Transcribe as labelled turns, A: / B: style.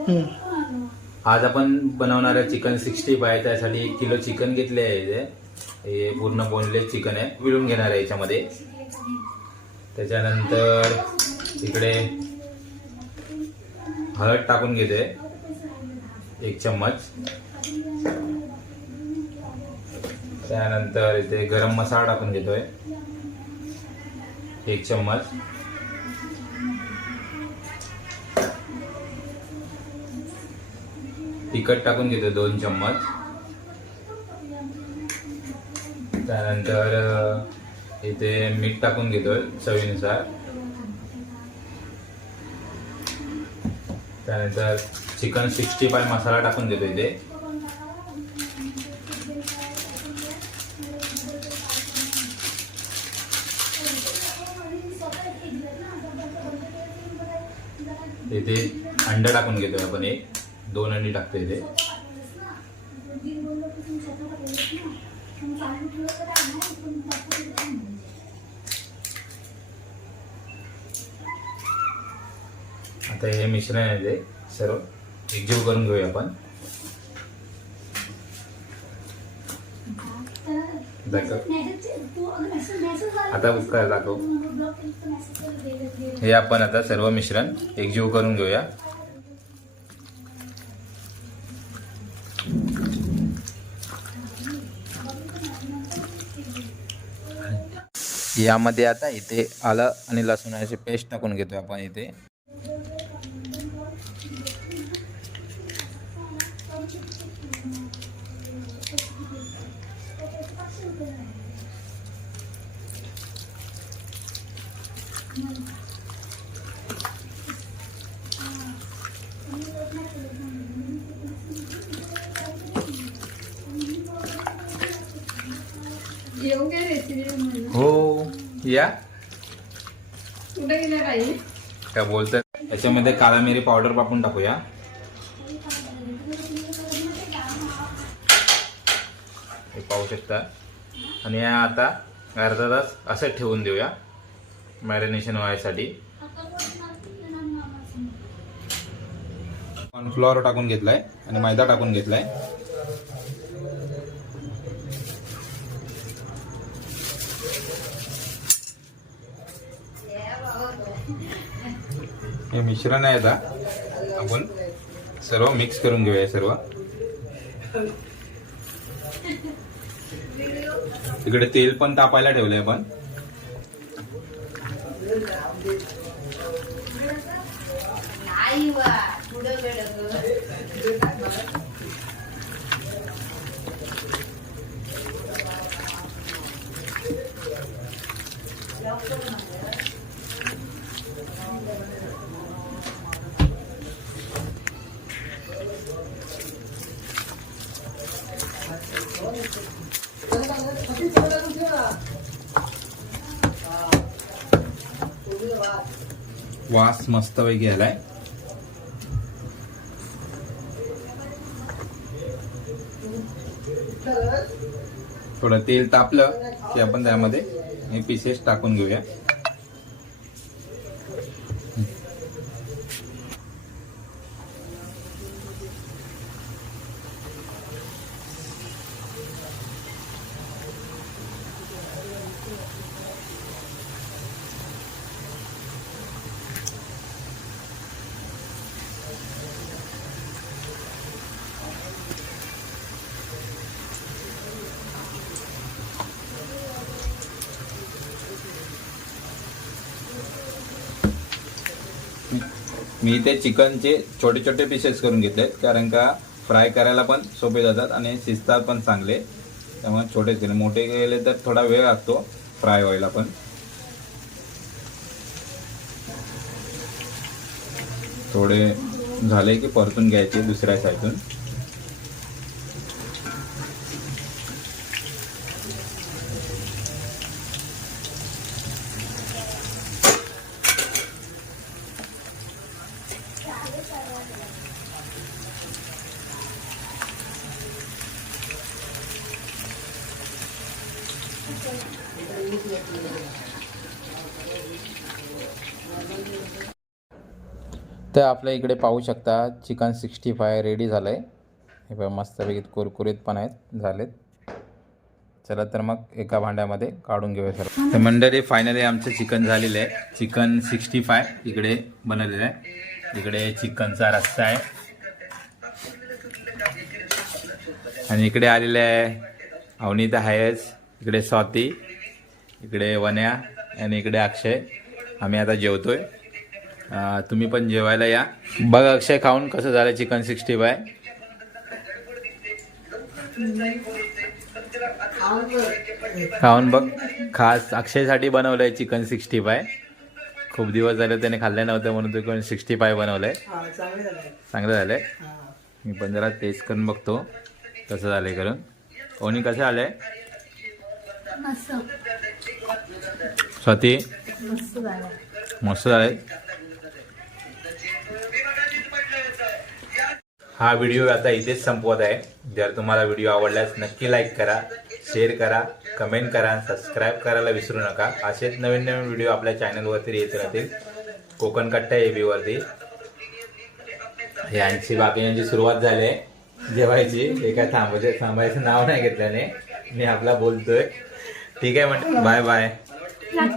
A: आज आपण बनवणार आहे चिकन सिक्स्टी फाय त्यासाठी एक किलो चिकन घेतले आहे इथे. हे पूर्ण बोनलेस चिकन आहे विळून घेणार आहे याच्यामध्ये. त्याच्यानंतर इकडे हळद टाकून घेते. एक चम्मच. त्यानंतर इथे गरम मसाला टाकून घेतोय. एक चम्मच. तिखट टाकून घेतो दोन चम्मच. त्यानंतर इथे मीठ टाकून घेतोय चवीनुसार. त्यानंतर चिकन सिक्स्टी फाय मसाला टाकून देतो इथे. इथे अंडा टाकून घेतोय आपण एक. दोन अंडी टाकतो इथे आता हे मिश्रण आहे ते सर्व. एकजीव करून घेऊया आपण. आता उपकार दाखव. हे आपण आता सर्व मिश्रण एकजीव करून घेऊया. यामध्ये आता इथे आलं आणि लसूणाची पेस्ट टाकून घेतो आपण इथे.
B: काय रेसिपी
A: हो या.
B: कुठे गेल्या बाई
A: काय बोलतात याच्यामध्ये काळा मिरी पावडर टाकून टाकूया. हे पाहू शकता. आणि या आता अर्धा तास असं ठेवून देऊया. मॅरिनेशन व्हायसाठी. कॉर्नफ्लॉवर टाकून घेतलाय आणि मैदा टाकून घेतलाय. हे मिश्रण आहे आता. आपण सर्व मिक्स करून घेऊया सर्व. इकडे तेल पण तापायला ठेवलंय आपण.
B: आई
A: वास मस्त पैकी आलाय. थोडं तेल तापलं की आपण त्यामध्ये हे पीसेस टाकून घेऊया. मी ते चिकनचे छोटे छोटे पीसेस करून घेतले कारण का फ्राय करायला पण सोपे जातात आणि शिजतात पण चांगले. त्यामुळे छोटेच केले. मोठे केले तर थोडा वेळ लागतो फ्राय व्हायला पण. थोडे झाले की परतून घ्यायचे दुसऱ्या साईडून
C: तर आपल्या इकडे पाहू शकता चिकन सिक्स्टी फाय रेडी झालं आहे हे बघा मस्तपैकी कुरकुरीत पण आहेत झालेत. चला तर मग एका भांड्यामध्ये काढून घेऊया सर तर मंडळी फायनली आमचं चिकन झालेलं आहे. चिकन सिक्स्टी फाय इकडे बनवलेलं आहे. इकडे चिकनचा रस्ता आहे. आणि इकडे आलेलं आहे अवनीत आहेच इकडे स्वाती इकडे वन्या आणि इकडे अक्षय. आम्ही आता जेवतोय. तुम्ही पण जेवायला या. बघ अक्षय खाऊन कसं झालं चिकन सिक्स्टी फाय. खाऊन बघ. खास अक्षयसाठी बनवलं आहे चिकन सिक्स्टी फाय. खूप दिवस झाले त्याने खाल्लं नव्हतं म्हणून चिकन सिक्स्टी फाय बनवलं आहे
D: चांगले झाले
C: झालं आहे मी पण जरा टेस्ट करून बघतो कसं झालंय करून. ओनी कसं आलंय
B: मस्त
C: स्वाती?
B: मस्त झालं.
C: हा व्हिडिओ आता इथेच संपवत आहे. जर तुम्हाला व्हिडिओ आवडल्यास नक्की लाईक करा शेअर करा कमेंट करा सबस्क्राईब करायला विसरू नका. असेच नवीन नवीन व्हिडिओ आपल्या चॅनलवरती येत राहतील. कोकण कट्टा ए वरती. यांची बाकी यांची सुरुवात झाली आहे. जेवायची. काय थांबायचं थांबायचं नाव नाही घेतल्याने मी आपला बोलतोय. ठीक आहे म्हणजे बाय बाय.